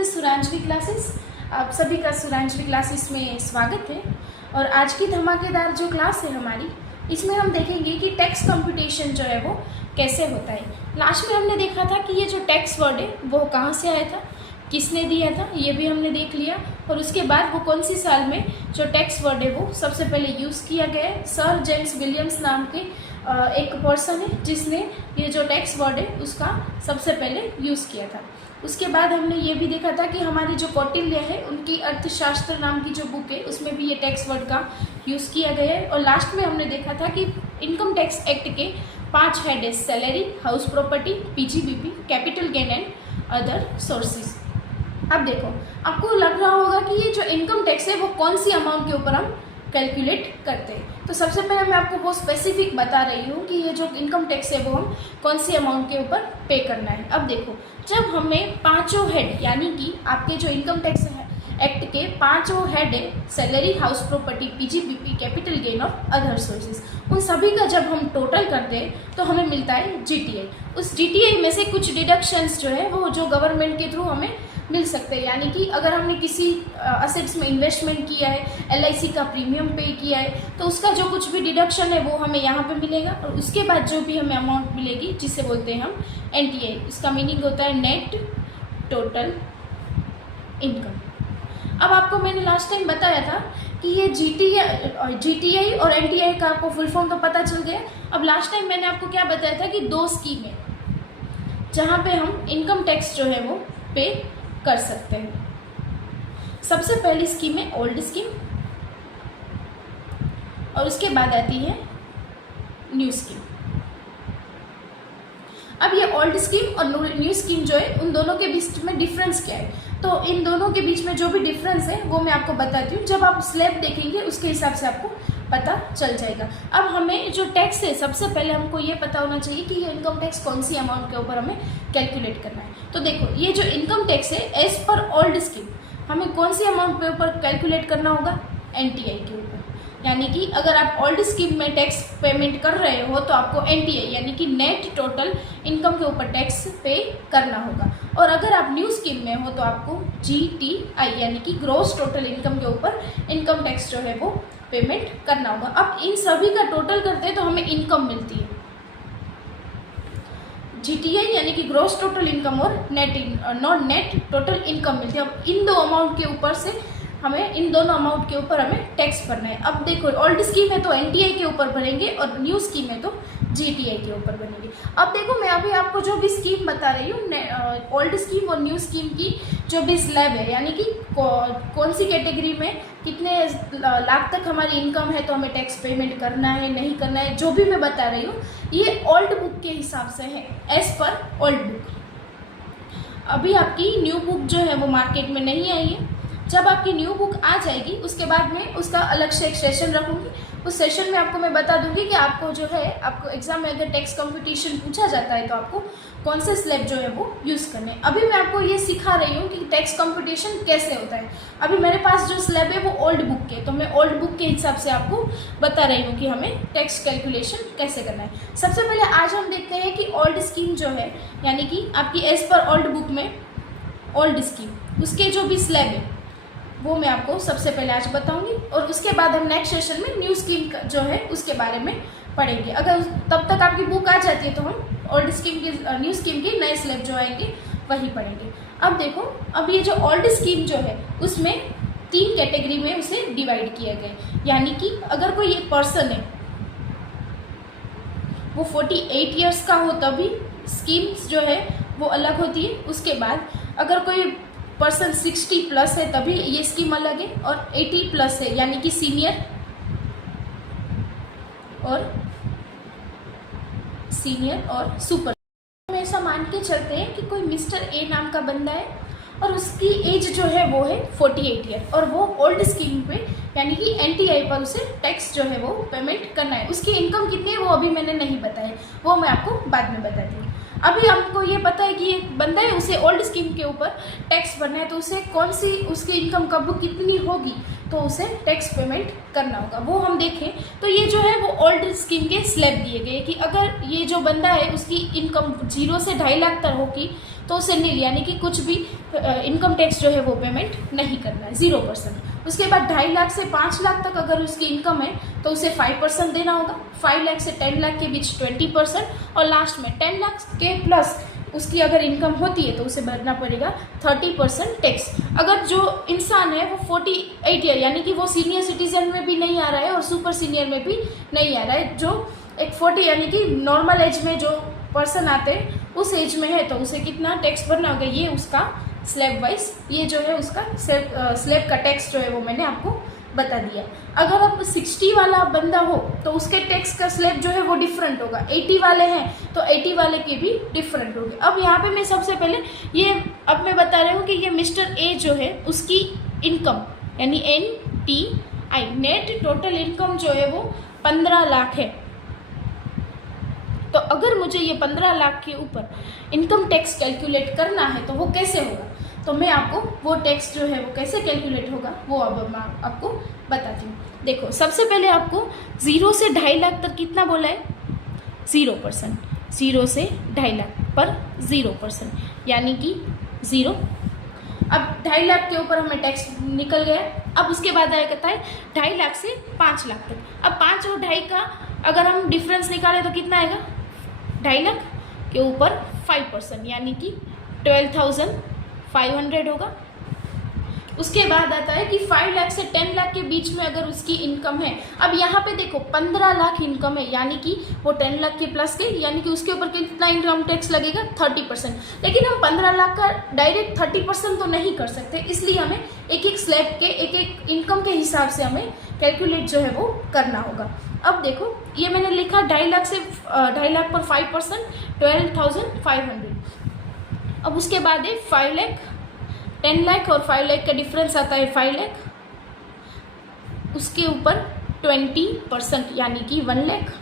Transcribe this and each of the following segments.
To सुरांजलि classes. आप सभी का सुरांजलि क्लासेस में स्वागत है। और आज की धमाकेदार जो क्लास है हमारी, इसमें हम देखेंगे कि टेक्स्ट कंप्यूटेशन जो है वो कैसे होता है। लास्ट में हमने देखा था कि ये जो टेक्स्ट वर्ड है वो कहाँ से आया था, किसने दिया था, ये भी हमने देख लिया। और उसके बाद वो कौन सी साल में जो टेक्स्ट वर्ड है वो सबसे पहले यूज़ किया गया है। सर जेम्स विलियम्स नाम के एक पर्सन है जिसने ये जो टेक्स्ट वर्ड है उसका सबसे पहले यूज़ किया था। उसके बाद हमने ये भी देखा था कि हमारी जो कौटिल्य है उनकी अर्थशास्त्र नाम की जो बुक है उसमें भी ये टैक्स वर्ड का यूज़ किया गया है। और लास्ट में हमने देखा था कि इनकम टैक्स एक्ट के 5 हेड है: salary, house property, PGBP, capital gain and other sources. अब देखो, आपको लग रहा होगा कि ये जो इनकम टैक्स है वो कौन सी अमाउंट के ऊपर हम कैलकुलेट करते हैं। तो सबसे पहले मैं आपको वो स्पेसिफिक बता रही हूँ कि ये जो इनकम टैक्स है वो हम कौन सी अमाउंट के ऊपर पे करना है। अब देखो, जब हमें पांचों हेड यानी कि आपके जो इनकम टैक्स है एक्ट के 5 हेड है: salary, house property, PGBP, capital gain और अदर सोर्सेज, उन सभी का जब हम टोटल करते हैं तो हमें मिलता है जीटीआई। उस जीटीआई में से कुछ डिडक्शंस जो है वो जो गवर्नमेंट के थ्रू हमें मिल सकते हैं। यानी कि अगर हमने किसी असेट्स में इन्वेस्टमेंट किया है, एलआईसी का प्रीमियम पे किया है, तो उसका जो कुछ भी डिडक्शन है वो हमें यहाँ पे मिलेगा। और उसके बाद जो भी हमें अमाउंट मिलेगी जिसे बोलते हैं हम एनटीआई। इसका मीनिंग होता है नेट टोटल इनकम। अब आपको मैंने लास्ट टाइम बताया था कि ये जीटीआई और एनटीआई का आपको फुल फॉर्म तो पता चल गया। अब लास्ट टाइम मैंने आपको क्या बताया था कि 2 स्कीम है जहाँ पे हम इनकम टैक्स जो है वो पे कर सकते हैं। सबसे पहली स्कीम है ओल्ड स्कीम और उसके बाद आती है न्यू स्कीम। अब ये ओल्ड स्कीम और न्यू स्कीम जो है उन दोनों के बीच में डिफरेंस क्या है, तो इन दोनों के बीच में जो भी डिफरेंस है वो मैं आपको बताती हूँ। जब आप स्लैब देखेंगे उसके हिसाब से आपको पता चल जाएगा। अब हमें जो टैक्स है सबसे पहले हमको ये पता होना चाहिए कि ये इनकम टैक्स कौन सी अमाउंट के ऊपर हमें कैलकुलेट करना है। तो देखो, ये जो इनकम टैक्स है एज पर ओल्ड स्कीम हमें कौन सी अमाउंट के ऊपर कैलकुलेट करना होगा, एनटीआई के ऊपर। यानी कि अगर आप ओल्ड स्कीम में टैक्स पेमेंट कर रहे हो तो आपको एनटीआई यानी कि नेट टोटल इनकम के ऊपर टैक्स पे करना होगा। और अगर आप न्यू स्कीम में हो तो आपको जीटीआई यानी कि ग्रॉस टोटल इनकम के ऊपर इनकम टैक्स जो है वो पेमेंट करना होगा। अब इन सभी का टोटल करते हैं तो हमें इनकम मिलती है जीटीआई यानी कि ग्रॉस टोटल इनकम और नेट टोटल इनकम मिलती है। अब इन दो अमाउंट के ऊपर से हमें इन दोनों अमाउंट के ऊपर हमें टैक्स भरना है। अब देखो, ओल्ड स्कीम है तो एनटीआई के ऊपर भरेंगे और न्यू स्कीम है तो जीटीआई के ऊपर बनेगी। अब देखो, मैं अभी आपको जो भी स्कीम बता रही हूँ, ओल्ड स्कीम और न्यू स्कीम की जो भी स्लैब है यानी कि कौन सी कैटेगरी में कितने लाख तक हमारी इनकम है तो हमें टैक्स पेमेंट करना है नहीं करना है, जो भी मैं बता रही हूँ ये ओल्ड बुक के हिसाब से है, एज पर ओल्ड बुक। अभी आपकी न्यू बुक जो है वो मार्केट में नहीं आई है। जब आपकी न्यू बुक आ जाएगी उसके बाद में उसका अलग से एक सेशन रखूँगी। उस सेशन में आपको मैं बता दूंगी कि आपको जो है, आपको एग्जाम में अगर टैक्स कंप्यूटेशन पूछा जाता है तो आपको कौन से स्लैब जो है वो यूज़ करने हैं। अभी मैं आपको ये सिखा रही हूँ कि टैक्स कंप्यूटेशन कैसे होता है। अभी मेरे पास जो स्लैब है वो ओल्ड बुक के, तो मैं ओल्ड बुक के हिसाब से आपको बता रही हूँ कि हमें टैक्स कैलकुलेशन कैसे करना है। सबसे पहले आज हम देखते हैं कि ओल्ड स्कीम जो है यानी कि आपकी एज पर ओल्ड बुक में ओल्ड स्कीम उसके जो भी स्लैब है वो मैं आपको सबसे पहले आज बताऊंगी। और उसके बाद हम नेक्स्ट सेशन में न्यू स्कीम जो है उसके बारे में पढ़ेंगे। अगर तब तक आपकी बुक आ जाती है तो हम ओल्ड स्कीम की न्यू स्कीम के नए स्लैब जो आएंगे वही पढ़ेंगे। अब देखो, अब ये जो ओल्ड स्कीम जो है उसमें 3 कैटेगरी में उसे डिवाइड किया गया। यानी कि अगर कोई एक पर्सन है वो 48 ईयर्स का हो तभी स्कीम्स जो है वो अलग होती है। उसके बाद अगर कोई पर्सन 60 प्लस है तभी ये स्कीम अलग है, और 80 प्लस है यानी कि सीनियर और सुपर। हम ऐसा मान के चलते हैं कि कोई मिस्टर ए नाम का बंदा है और उसकी एज जो है वो है 48 ईयर और वो ओल्ड स्कीम पे यानी कि एनटीआई पर उसे टैक्स जो है वो पेमेंट करना है। उसकी इनकम कितनी है वो अभी मैंने नहीं बताया, वो मैं आपको बाद में बताती हूँ। अभी आपको ये पता है कि एक बंदा है उसे ओल्ड स्कीम के ऊपर टैक्स भरना है, तो उसे कौन सी उसकी इनकम कब कितनी होगी तो उसे टैक्स पेमेंट करना होगा, वो हम देखें। तो ये जो है वो ओल्ड स्कीम के स्लैब दिए गए कि अगर ये जो बंदा है उसकी इनकम 0 से 2.5 लाख तक होगी तो उसे नील यानी कि कुछ भी इनकम टैक्स जो है वो पेमेंट नहीं करना है, 0%। उसके बाद 2.5 लाख से 5 लाख तक अगर उसकी इनकम है तो उसे 5% देना होगा, 5 लाख से 10 लाख के बीच 20%, और लास्ट में 10 लाख के प्लस उसकी अगर इनकम होती है तो उसे भरना पड़ेगा 30% टैक्स। अगर जो इंसान है वो 48 ईयर यानी कि वो सीनियर सिटीजन में भी नहीं आ रहा है और सुपर सीनियर में भी नहीं आ रहा है, जो एक 40 यानी कि नॉर्मल एज में जो पर्सन आते हैं उस एज में है, तो उसे कितना टैक्स भरना होगा, ये उसका स्लैब वाइज, ये जो है उसका स्लैब का टैक्स जो है वो मैंने आपको बता दिया। अगर अब 60 वाला बंदा हो तो उसके टैक्स का स्लैब जो है वो डिफरेंट होगा, 80 वाले हैं तो 80 वाले के भी डिफरेंट होंगे। अब यहाँ पे मैं सबसे पहले ये अब मैं बता रही हूँ कि ये मिस्टर ए जो है उसकी इनकम यानी NTI नेट टोटल इनकम जो है वो 15 लाख है। तो अगर मुझे ये 15 लाख के ऊपर इनकम टैक्स कैलकुलेट करना है तो वो कैसे होगा, तो मैं आपको वो टैक्स जो है वो कैसे कैलकुलेट होगा वो अब मैं आपको बताती हूँ। देखो सबसे पहले आपको 0 से 2.5 लाख तक कितना बोला है, 0%, 0 से 2.5 लाख पर 0% यानी कि 0। अब 2.5 लाख के ऊपर हमें टैक्स निकल गया। अब उसके बाद आया कहता है 2.5 लाख से 5 लाख तक। अब 5 और 2.5 का अगर हम डिफरेंस निकालें तो कितना आएगा, 2.5 लाख के ऊपर 5% यानी कि 12,500 होगा। उसके बाद आता है कि 5 लाख से 10 लाख के बीच में अगर उसकी इनकम है, अब यहाँ पे देखो 15 लाख इनकम है यानी कि वो 10 लाख के प्लस के यानी कि उसके ऊपर कितना इनकम टैक्स लगेगा, 30%। लेकिन हम 15 लाख का डायरेक्ट 30% तो नहीं कर सकते, इसलिए हमें एक एक स्लैब के एक एक इनकम के हिसाब से हमें कैलकुलेट जो है वो करना होगा। अब देखो ये मैंने लिखा 2.5 लाख से 2.5 लाख पर 5% 12,500। अब उसके बाद है 5 लाख, 10 लाख और 5 लाख का डिफरेंस आता है 5 लाख, उसके ऊपर 20% यानी कि 1 लाख,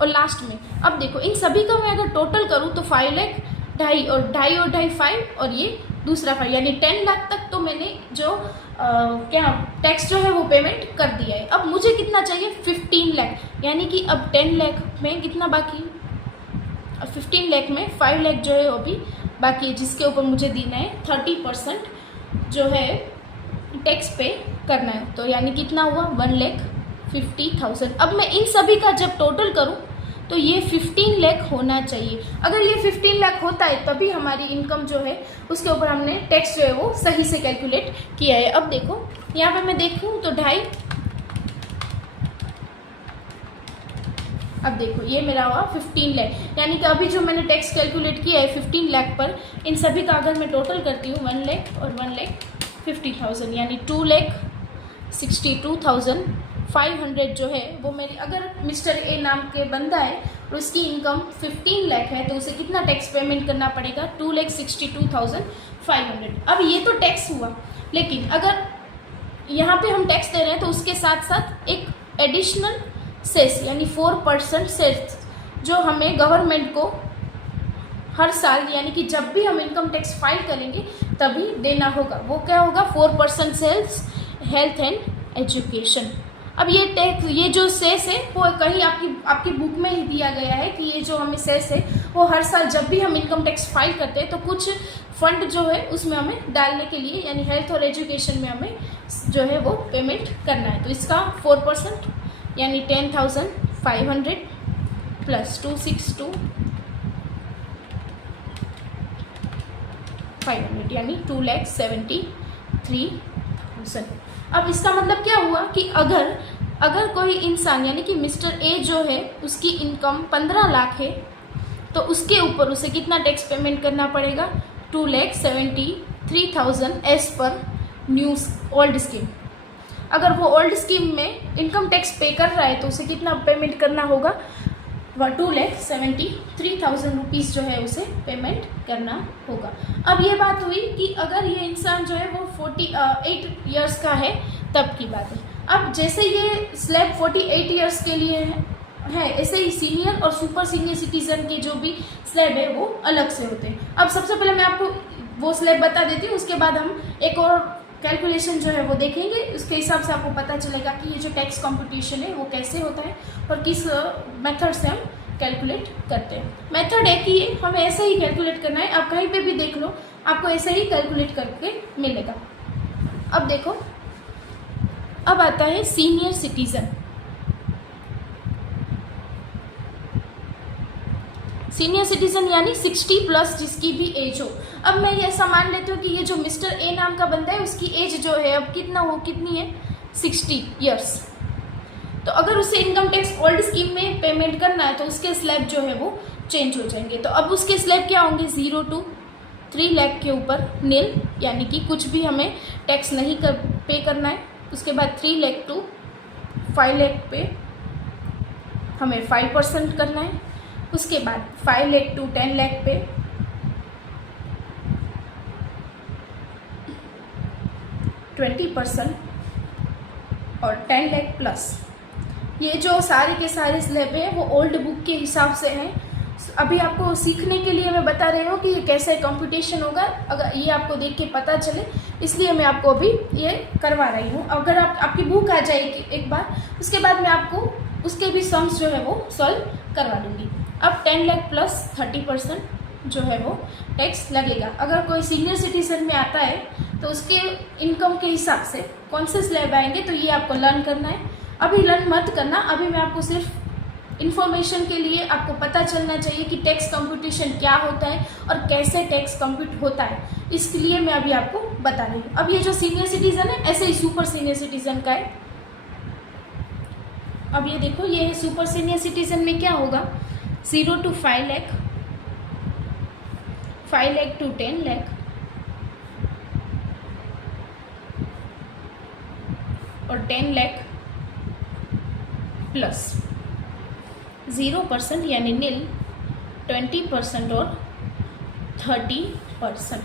और लास्ट में अब देखो इन सभी का मैं अगर टोटल करूँ तो 5 लाख, 2.5 और 2.5 5 और ये दूसरा 5 यानी 10 लाख तक तो मैंने जो क्या टैक्स जो है वो पेमेंट कर दिया है। अब मुझे कितना चाहिए, 15 लाख यानी कि अब 10 लाख में कितना बाकी, 15 लाख में 5 लाख जो है वो भी बाकी है जिसके ऊपर मुझे देना है 30% जो है टैक्स पे करना है। तो यानी कितना हुआ, 1,50,000। अब मैं इन सभी का जब टोटल करूं तो ये 15 लाख होना चाहिए। अगर ये 15 लाख होता है तभी हमारी इनकम जो है उसके ऊपर हमने टैक्स जो है वो सही से कैलकुलेट किया है। अब देखो यहाँ पे मैं देखूँ तो 2.5, अब देखो ये मेरा हुआ 15 लाख यानी कि अभी जो मैंने टैक्स कैलकुलेट किया है 15 लाख पर, इन सभी का अगर मैं टोटल करती हूँ 1 लाख और 1,50,000 यानी 2,62,500 जो है वो मेरी, अगर मिस्टर ए नाम के बंदा है और उसकी इनकम 15 लाख है तो उसे कितना टैक्स पेमेंट करना पड़ेगा, 2,62,500। अब ये तो टैक्स हुआ, लेकिन अगर यहाँ पे हम टैक्स दे रहे हैं तो उसके साथ साथ एक एडिशनल सेस यानी 4% सेस जो हमें गवर्नमेंट को हर साल यानी कि जब भी हम इनकम टैक्स फाइल करेंगे तभी देना होगा। वो क्या होगा, 4% सेल्स हेल्थ एंड एजुकेशन। अब ये टैक्स, ये जो सेस है वो कहीं आपकी बुक में ही दिया गया है कि ये जो हमें सेस है वो हर साल जब भी हम इनकम टैक्स फाइल करते हैं तो कुछ फंड जो है उसमें हमें डालने के लिए यानी हेल्थ और एजुकेशन में हमें जो है वो पेमेंट करना है। तो इसका 4% यानी 10,500 प्लस 262,500 यानी 2,73,000। अब इसका मतलब क्या हुआ कि अगर कोई इंसान यानी कि मिस्टर ए जो है उसकी इनकम 15 लाख है तो उसके ऊपर उसे कितना टैक्स पेमेंट करना पड़ेगा, 2,73,000 as per new old scheme. अगर वो ओल्ड स्कीम में इनकम टैक्स पे कर रहा है तो उसे कितना पेमेंट करना होगा, 2,73,000 रुपीज़ जो है उसे पेमेंट करना होगा। अब ये बात हुई कि अगर ये इंसान जो है वो 48 ईयर्स का है तब की बात है। अब जैसे ये स्लैब 48 ईयर्स के लिए है ऐसे ही सीनियर और सुपर सीनियर सिटीजन के जो भी स्लैब है वो अलग से होते हैं। अब सबसे पहले मैं आपको वो स्लैब बता देती हूँ, उसके बाद हम एक और कैलकुलेशन जो है वो देखेंगे। उसके हिसाब से आपको पता चलेगा कि ये जो टैक्स कंप्यूटेशन है वो कैसे होता है और किस मेथड से हम कैलकुलेट करते हैं। मेथड एक ही है, हमें ऐसे ही कैलकुलेट करना है। आप कहीं पे भी देख लो, आपको ऐसे ही कैलकुलेट करके मिलेगा। अब देखो, अब आता है सीनियर सिटीजन। सीनियर सिटीजन यानी 60+ जिसकी भी एज हो। अब मैं ये ऐसा मान लेती हूँ कि ये जो मिस्टर ए नाम का बंदा है उसकी एज जो है अब कितनी है, 60 ईयर्स। तो अगर उसे इनकम टैक्स ओल्ड स्कीम में पेमेंट करना है तो उसके स्लैब जो है वो चेंज हो जाएंगे। तो अब उसके स्लैब क्या होंगे, 0 to 3 लाख के ऊपर नील, यानी कि कुछ भी हमें टैक्स नहीं पे करना है। उसके बाद 3 लाख to 5 लाख पे हमें 5% करना है। उसके बाद 5 लाख to 10 लाख पे 20% और 10 लाख प्लस। ये जो सारे के सारे स्लैब हैं वो ओल्ड बुक के हिसाब से हैं। अभी आपको सीखने के लिए मैं बता रही हूँ कि ये कैसे कंप्यूटेशन होगा, अगर ये आपको देख के पता चले, इसलिए मैं आपको अभी ये करवा रही हूँ। अगर आपकी बुक आ जाएगी एक बार, उसके बाद मैं आपको उसके भी सम्स जो है वो सॉल्व करवा दूँगी। अब 10 लाख प्लस 30% जो है वो टैक्स लगेगा। अगर कोई सीनियर सिटीजन में आता है तो उसके इनकम के हिसाब से कौन से स्लैब आएंगे, तो ये आपको लर्न करना है। अभी लर्न मत करना, अभी मैं आपको सिर्फ इन्फॉर्मेशन के लिए आपको पता चलना चाहिए कि टैक्स कंप्यूटेशन क्या होता है और कैसे टैक्स कंप्यूट होता है, इसके लिए मैं अभी आपको बता रही हूँ। अब ये जो सीनियर सिटीजन है ऐसे ही सुपर सीनियर सिटीजन का है। अब ये देखो, ये सुपर सीनियर सिटीजन में क्या होगा, 0 to 5 लाख, 5 लाख to 10 लाख और 10 लाख प्लस 0% यानी नील, 20% और 30%।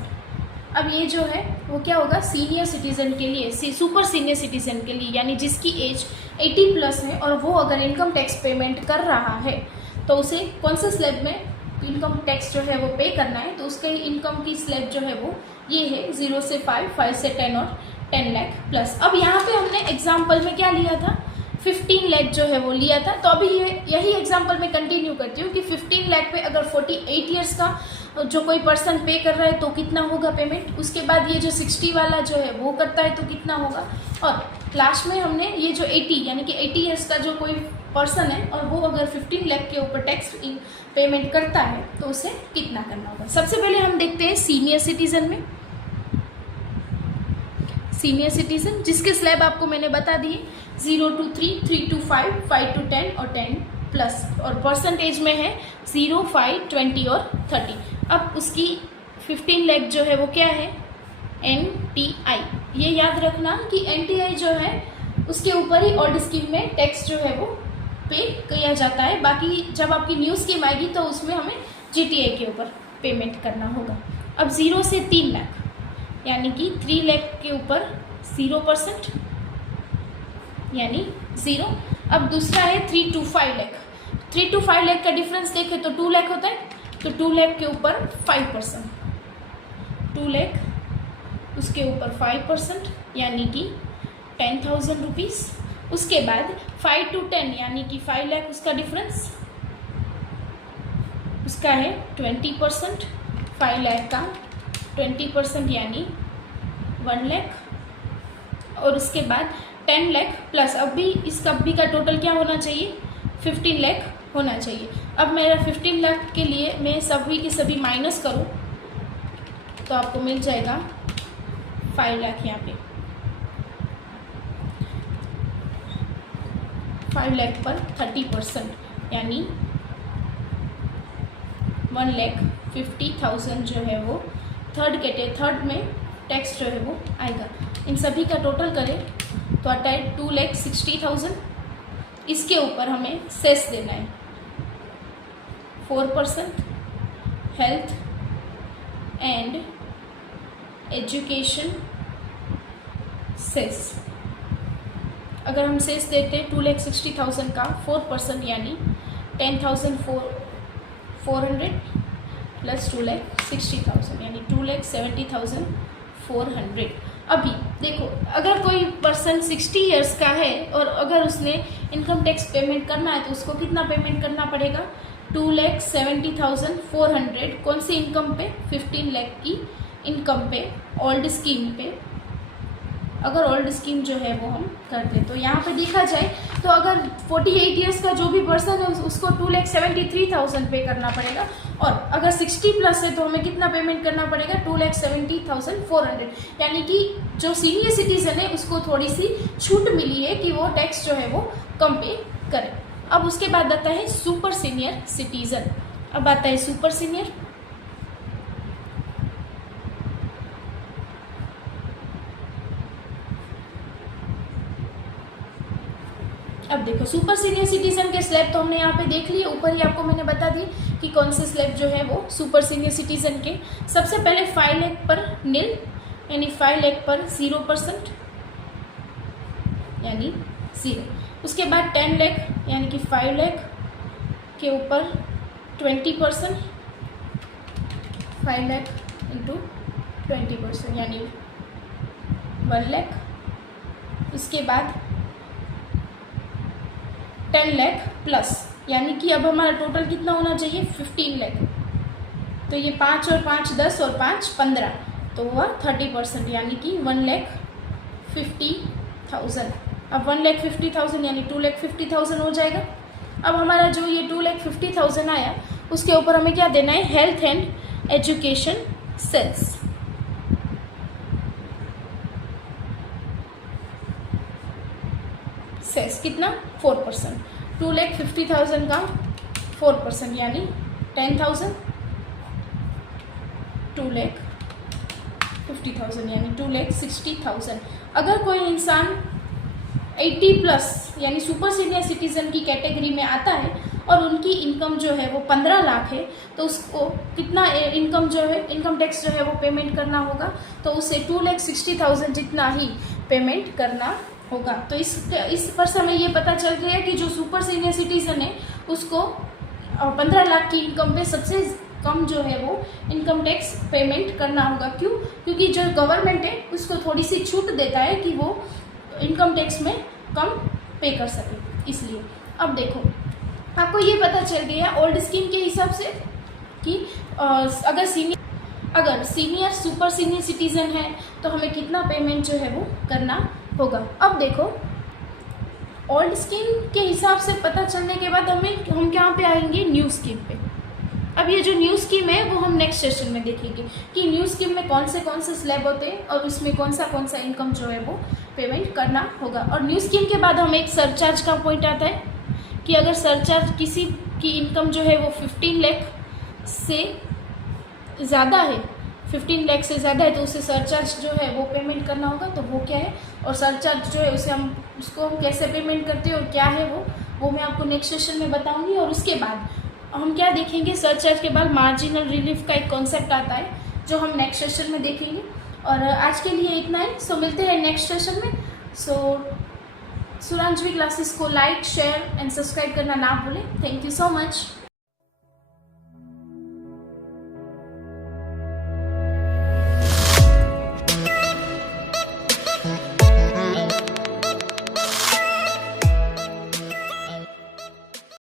अब ये जो है वो क्या होगा, सीनियर सिटीजन के लिए, सुपर सीनियर सिटीजन के लिए, यानी जिसकी एज 80+ है और वो अगर इनकम टैक्स पेमेंट कर रहा है तो उसे कौन से स्लैब में इनकम टैक्स जो है वो पे करना है, तो उसके इनकम की स्लैब जो है वो ये है 0 से 5, 5 से 10 और 10 लाख प्लस। अब यहाँ पे हमने एग्जाम्पल में क्या लिया था, 15 लाख जो है वो लिया था। तो अभी यही एग्जाम्पल मैं कंटिन्यू करती हूँ कि 15 लाख पे अगर 48 ईयर्स का जो कोई पर्सन पे कर रहा है तो कितना होगा पेमेंट। उसके बाद ये जो 60 वाला जो है वो करता है तो कितना होगा, और लास्ट में हमने ये जो 80 यानी कि 80 ईयर्स का जो कोई पर्सन है और वो अगर 15 लाख के ऊपर टैक्स पेमेंट करता है तो उसे कितना करना होगा। सबसे पहले हम देखते हैं सीनियर सिटीजन में। सीनियर सिटीजन जिसके स्लैब आपको मैंने बता दिए, 0 to 3, 3 to 5, 5 to 10 और 10 प्लस, और परसेंटेज में है 0, 5, 20 और 30। अब उसकी 15 लाख जो है वो क्या है, NTI। ये याद रखना कि NTI जो है उसके ऊपर ही ओल्ड स्कीम में टैक्स जो है वो पे किया जाता है। बाकी जब आपकी न्यू स्कीम आएगी तो उसमें हमें GTI के ऊपर पेमेंट करना होगा। अब 0 से 3 लाख यानी कि 3 लाख के ऊपर 0% यानी 0। अब दूसरा है 3 to 5 लाख। 3 to 5 लाख का डिफरेंस देखें तो 2 लाख होता है, तो 2 लाख के ऊपर 5%, 2 लाख उसके ऊपर 5% यानी कि 10,000 रुपीज़। उसके बाद 5 to 10 यानी कि 5 लाख उसका डिफरेंस, उसका है 20%, 5 लाख का 20% यानी 1 लाख। और उसके बाद 10 लाख प्लस, अब भी इसका भी का टोटल क्या होना चाहिए, 15 लाख होना चाहिए। अब मेरा 15 लाख के लिए मैं सभी के सभी माइनस करूं तो आपको मिल जाएगा 5 लाख। यहाँ पे 5 लाख पर 30% यानी 1,50,000 जो है वो थर्ड में टैक्स जो है वो आएगा। इन सभी का टोटल करें तो आता है 2,60,000। इसके ऊपर हमें सेस देना है 4%, हेल्थ एंड एजुकेशन सेस। अगर हम सेस देते हैं 2,60,000 का 4% यानी 10,400 प्लस 2,60,000 यानी 2,70,400। अभी देखो, अगर कोई पर्सन 60 ईयर्स का है और अगर उसने इनकम टैक्स पेमेंट करना है तो उसको कितना पेमेंट करना पड़ेगा, 2,70,400 कौन सी इनकम पे, 15 लाख की इनकम पे, ओल्ड स्कीम पे, अगर ओल्ड स्कीम जो है वो हम करते हैं। तो यहाँ पे देखा जाए तो अगर 48 ईयर्स का जो भी पर्सन है उसको 2,73,000 पे करना पड़ेगा, और अगर 60 प्लस है तो हमें कितना पेमेंट करना पड़ेगा, 2,70,400। यानी कि जो सीनियर सिटीजन है उसको थोड़ी सी छूट मिली है कि वो टैक्स जो है वो कम पे करे। अब उसके बाद आता है सुपर सीनियर सिटीजन। अब आता है सुपर सीनियर। अब देखो सुपर सीनियर सिटीजन के स्लैब तो हमने यहाँ पे देख लिए, ऊपर ही आपको मैंने बता दी कि कौन से स्लैब जो है वो सुपर सीनियर सिटीजन के। सबसे पहले 5 लाख पर नील, यानी 5 लाख पर 0%, यानी 0। उसके बाद 10 लाख यानी कि 5 लाख के ऊपर 20%, 5 लाख इंटू 20% यानी 1 लाख। इसके बाद 10 लाख प्लस, यानी कि अब हमारा टोटल कितना होना चाहिए, 15 लाख। तो ये 5 और 5 10 और 5 15, तो हुआ 30%, यानी कि 1,50,000। अब 1,50,000 यानी 2,50,000 हो जाएगा। अब हमारा जो ये 2,50,000 आया उसके ऊपर हमें क्या देना है, हेल्थ एंड एजुकेशन सेल्स। सेस कितना, 4%। 2,50,000 का 4% यानी 10,000, 2,50,000 यानी 2,60,000। अगर कोई इंसान 80 प्लस यानी सुपर सीनियर सिटीजन की कैटेगरी में आता है और उनकी इनकम जो है वो 15 लाख है, तो उसको कितना इनकम जो है, इनकम टैक्स जो है वो पेमेंट करना होगा, तो उसे 2,60,000 जितना ही पेमेंट करना होगा। तो इस पर से हमें ये पता चल गया कि जो सुपर सीनियर सिटीजन है उसको 15 लाख की इनकम पे सबसे कम जो है वो इनकम टैक्स पेमेंट करना होगा। क्यों? क्योंकि जो गवर्नमेंट है उसको थोड़ी सी छूट देता है कि वो इनकम टैक्स में कम पे कर सके, इसलिए। अब देखो आपको ये पता चल गया ओल्ड स्कीम के हिसाब से कि अगर सीनियर सुपर सीनियर सिटीजन है तो हमें कितना पेमेंट जो है वो करना होगा। अब देखो ओल्ड स्कीम के हिसाब से पता चलने के बाद हम कहाँ पे आएंगे, न्यू स्कीम पे। अब ये जो न्यू स्कीम है वो हम नेक्स्ट सेशन में देखेंगे कि न्यू स्कीम में कौन से स्लैब होते हैं और उसमें कौन सा इनकम जो है वो पेमेंट करना होगा। और न्यू स्कीम के बाद हमें एक सरचार्ज का पॉइंट आता है कि अगर सरचार्ज किसी की इनकम जो है वो 15 लाख से ज़्यादा है, 15 लाख से ज़्यादा है, तो उसे सरचार्ज जो है वो पेमेंट करना होगा। तो वो क्या है और सरचार्ज जो है उसको हम कैसे पेमेंट करते हैं और क्या है वो मैं आपको नेक्स्ट सेशन में बताऊंगी। और उसके बाद हम क्या देखेंगे, सरचार्ज के बाद मार्जिनल रिलीफ का एक कॉन्सेप्ट आता है जो हम नेक्स्ट सेशन में देखेंगे। और आज के लिए इतना ही। सो मिलते हैं नेक्स्ट सेशन में। सो सुरांजवी क्लासेस को लाइक, शेयर एंड सब्सक्राइब करना ना भूलें। Thank you so much.